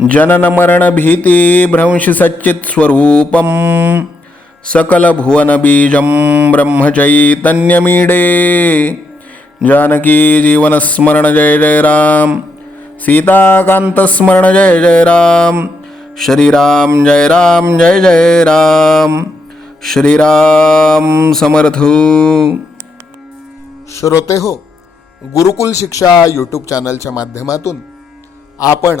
जननमरणभीतिभ्रंशसच्चित्स्वरूपं सकलभुवनबीजं ब्रह्मचैतन्यमीडे। जानकी जीवनस्मरण जय जय राम सीताकांतस्मरण जय जय राम श्रीराम जय राम जय जय राम श्रीराम समर्थ। श्रोते हो गुरुकुल शिक्षा यूट्यूब चॅनलच्या माध्यमातून आपण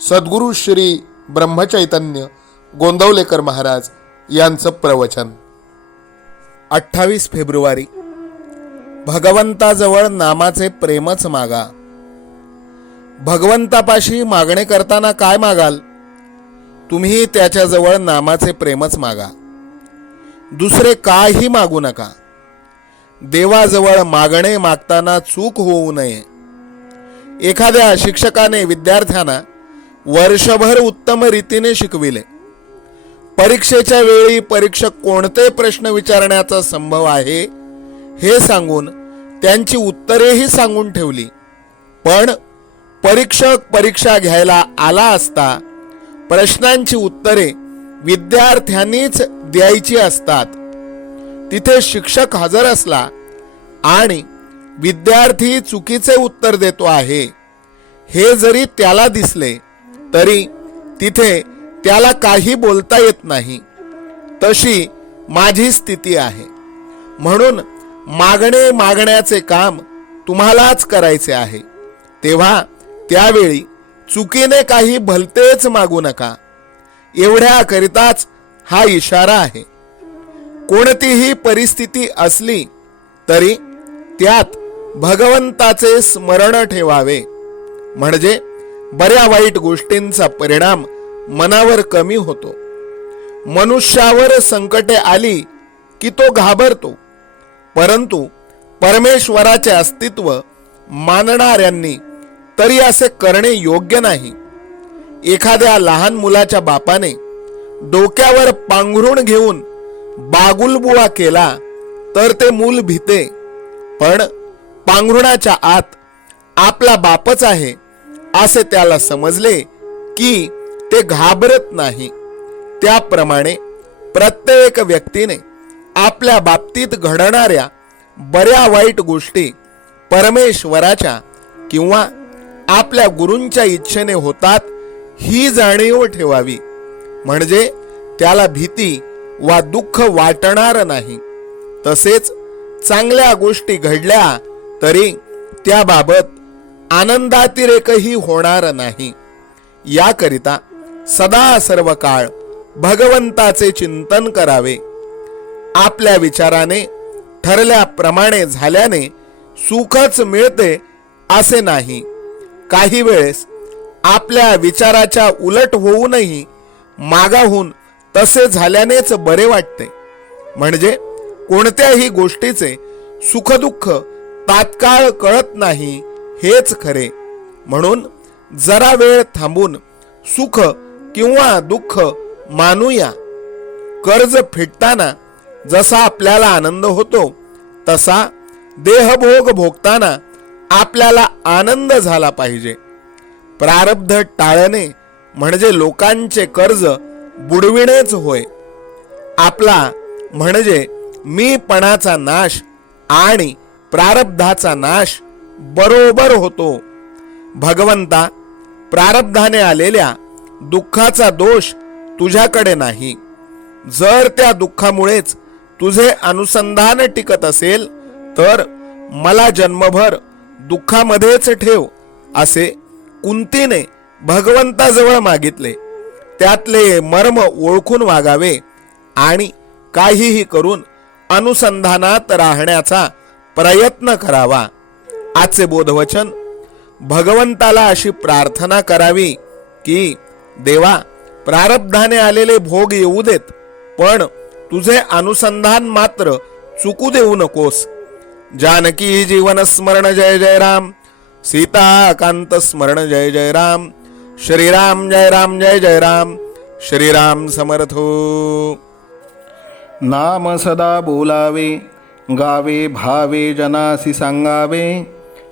सद्गुरू श्री ब्रह्मचैतन्य गोंदवलेकर महाराज यांचं प्रवचन. अठ्ठावीस फेब्रुवारी. भगवंताजवळ नामाचे प्रेमच मागा. भगवंतापाशी मागणे करताना काय मागाल? तुम्ही त्याच्याजवळ नामाचे प्रेमच मागा. दुसरे काही मागू नका. देवाजवळ मागणे मागताना चूक होऊ नये. एखाद्या शिक्षकाने विद्यार्थ्यांना वर्षभर उत्तम रीतीने शिकविले. परीक्षेच्या वेळी परीक्षक कोणते प्रश्न विचारण्याचा संभव आहे हे सांगून त्यांची उत्तरेही सांगून ठेवली. पण परीक्षक परीक्षा घ्यायला आला असता प्रश्नांची उत्तरे विद्यार्थ्यांनीच द्यायची असतात. तिथे शिक्षक हजर असला आणि विद्यार्थी चुकीचे उत्तर देतो आहे हे जरी त्याला दिसले तरी तिथे त्याला काही बोलता येत नाही. तशी माझी स्थिती आहे. म्हणून मागणे मागण्याचे काम तुम्हालाच करायचे आहे. तेव्हा त्यावेळी चुकीने काही भलतेच मागू नका. एवढ्याकरिताच हा इशारा आहे. कोणतीही परिस्थिती असली तरी त्यात भगवंताचे स्मरण ठेवावे. म्हणजे बऱ्या वाईट गोष्टींचा परिणाम मनावर कमी होतो. मनुष्यावर संकटे आली की तो घाबरतो. परंतु परमेश्वराचे अस्तित्व मानणाऱ्यांनी तरी असे करणे योग्य नाही. एखाद्या लहान मुलाच्या बापाने डोक्यावर पांघरुण घेऊन बागुलबुवा केला तर ते मूल भीते. पण पांघरुणाच्या आत आपला बापच आहे. असे त्याला समजले की ते घाबरत नाही. त्याप्रमाणे प्रत्येक व्यक्तीने आपल्या बाबतीत घडणाऱ्या बऱ्या वाईट गोष्टी परमेश्वराच्या किंवा आपल्या गुरूंच्या इच्छेने होतात ही जाणीव ठेवावी. म्हणजे त्याला भीती वा दुःख वाटणार नाही. तसेच चांगल्या गोष्टी घडल्या तरी त्याबाबत आनंदातिरेकही होणार नाही. याकरिता सदा सर्व काळ भगवंताचे चिंतन करावे. आपल्या विचाराने ठरल्याप्रमाणे झाल्याने सुखच मिळते असे नाही. काही वेळेस आपल्या विचाराच्या उलट होऊनही मागाहून तसे झाल्यानेच बरे वाटते. म्हणजे कोणत्याही गोष्टीचे सुखदुःख तात्काळ कळत नाही. हेच खरे. म्हणून जरा वेळ थांबून सुख किंवा दुःख मानूया. कर्ज फेडताना जसा आपल्याला आनंद होतो तसा देहभोग भोगताना आपल्याला आनंद झाला पाहिजे. प्रारब्ध टाळणे म्हणजे लोकांचे कर्ज बुडविणेच होय. आपला म्हणजे मीपणाचा नाश आणि प्रारब्धाचा नाश बरोबर होतो. भगवंता प्रारब्धाने आलेल्या दुःखाचा दोष तुझ्याकडे नाही. जर त्या दुःखामुळेच तुझे अनुसंधान टिकत असेल तर मला जन्मभर दुःखामध्येच ठेव असे कुंतीने भगवंताजवळ मागितले. त्यातले मर्म ओळखून वागावे आणि काहीही करून अनुसंधानात राहण्याचा प्रयत्न करावा. आजचे बोधवचन भगवंताला अशी प्रार्थना करावी की देवा प्रारब्धाने आलेले भोग येऊ देत पण तुझे अनुसंधान मात्र चुकू देऊ नकोस. जानकी जीवन स्मरण जय जय राम सीता कांत स्मरण जय जय राम श्रीराम जय राम जय जय राम श्रीराम समर्थो. नाम सदा बोलावे गावे भावे जनासी सांगावे